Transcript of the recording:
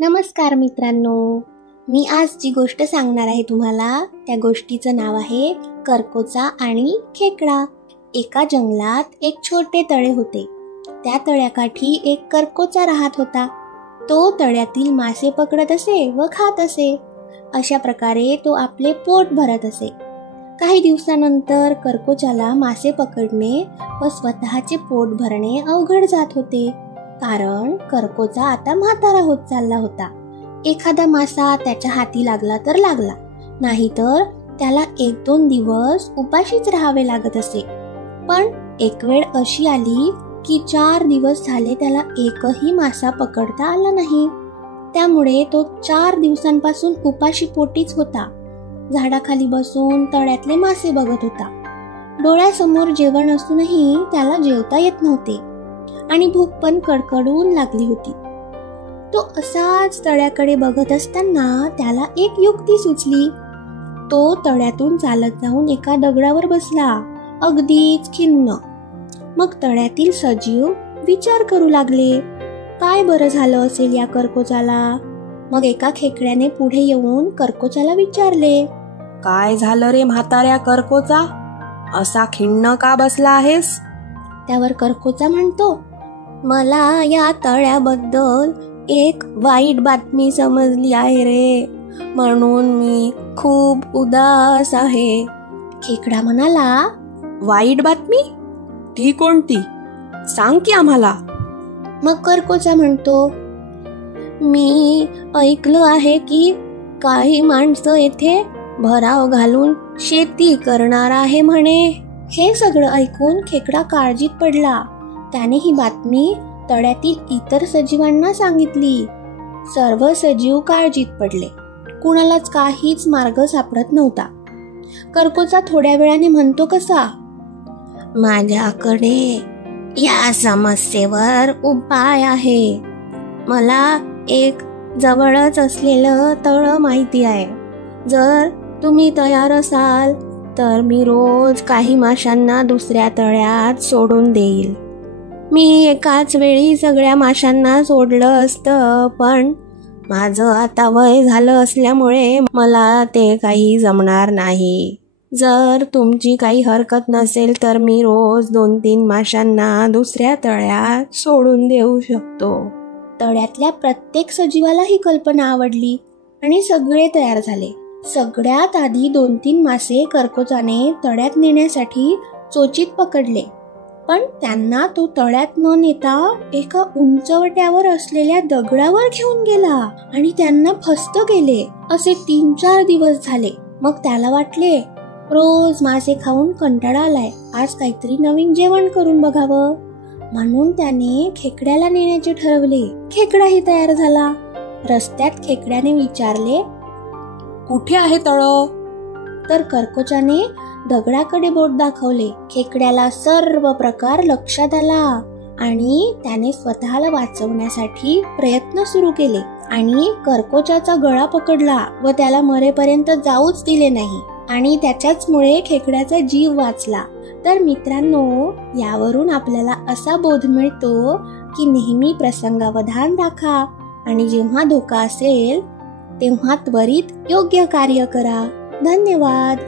नमस्कार मित्रांनो, मी आज जी गोष्ट सांगणार आहे तुम्हाला त्या गोष्टीचं नाव आहे करकोचा आणि खेकडा. एका जंगलात एक छोटे तळे होते. त्या तळ्याकाठी एक करकोचा राहत होता. तो तळ्यातील मासे पकडत असे व खात असे. अशा प्रकारे तो आपले पोट भरत असे. काही दिवसानंतर करकोचाला मासे पकडणे व स्वतःचे पोट भरणे अवघड जात होते, कारण करकोचा आता म्हातारा होत चालला होता. एखादा मासा त्याच्या हाती लागला तर लागला, नाहीतर त्याला 1-2 दिवस उपाशीच राहावे लागत असे. पण एक वेळ अशी आली की 4 दिवस झाले त्याला एकही मासा पकडता आला नाही. त्यामुळे तो 4 दिवसांपासून उपाशी पोटीच होता. झाडाखाली बसून तळ्यातले मासे बघत होता. डोळ्यासमोर जेवण असूनही त्याला जेवता येत नव्हते आणि भूक पण कडकडून लागली होती. तो असाच तळ्याकडे बघत असताना त्याला एक युक्ती सुचली. तो तळ्यातून चालत जाऊन एका दगडावर बसला, अगदीच खिन्न. मग तळ्यातील सजीव विचार करू लागले, काय बरं झालं असेल या करकोचाला. मग एका खेकड्याने पुढे येऊन करकोचाला विचारले, काय झालं रे म्हाताऱ्या करकोचा, असा खिन्न का बसला आहेस? त्यावर करकोचा म्हणतो, मला या तळ्याबद्दल एक वाईट बातमी समजली आहे रे, म्हणून मी खूप उदास आहे. खेकडा म्हणाला, वाईट बातमी? ती कोणती? सांग की आम्हाला. मग करकोचा म्हणतो, मी ऐकलं आहे की काही माणसं येथे भराव घालून शेती करणार आहे म्हणे. हे सगळं ऐकून खेकडा काळजीत पडला. त्याने ही बातमी तळ्यातील इतर सजीवांना सांगितली. सर्व सजीव काळजीत पडले. कुणालाच काहीच मार्ग सापडत नव्हता. करकोचा थोड्या वेळाने म्हणतो कसा, माझ्याकडे या समस्येवर उपाय आहे. मला एक जवळच असलेलं तळ माहिती आहे. जर तुम्ही तयार असाल तर मी रोज काही माशांना दुसऱ्या तळ्यात सोडून देईल. मी एकाच वेळी सगळ्या माशांना सोडलं असतं, पण माझं आता वय झालं असल्यामुळे मला ते काही जमणार नाही. जर तुमची काही हरकत नसेल तर मी रोज 2-3 माशांना दुसऱ्या तळ्यात सोडून देऊ शकतो. तळ्यातल्या प्रत्येक सजीवाला ही कल्पना आवडली आणि सगळे तयार झाले. सगळ्यात आधी 2-3 मासे करकोचाने तळ्यात नेण्यासाठी चोचीत पकडले, पण त्यांना तो तळ्यात न नेता एका उंचवट्यावर असलेल्या दगडावर घेऊन गेला आणि त्यांना फस्त केले. असे 3-4 दिवस झाले. मग त्याला वाटले, रोज मासे खाऊन कंटाळा आलाय, आज काहीतरी नवीन जेवण करून बघावं. म्हणून त्याने खेकड्याला नेण्याचे ठरवले. खेकडाही तयार झाला. रस्त्यात खेकड्याने विचारले, कुठे आहे तळ? तर करकोचाने दगडाकडे बोट दाखवले. खेकड्याला सर्व प्रकार लक्षात आला आणि त्याने स्वतःला वाचवण्यासाठी प्रयत्न सुरू केले आणि करकोचाचा गळा पकडला व त्याला मरेपर्यंत जाऊच दिले नाही आणि त्याच्याचमुळे खेकड्याचा जीव वाचला. तर मित्रांनो, यावरून आपल्याला असा बोध मिळतो की नेहमी प्रसंगावधान राखा आणि जेव्हा धोका असेल तेव्हा त्वरित योग्य कार्य करा. धन्यवाद.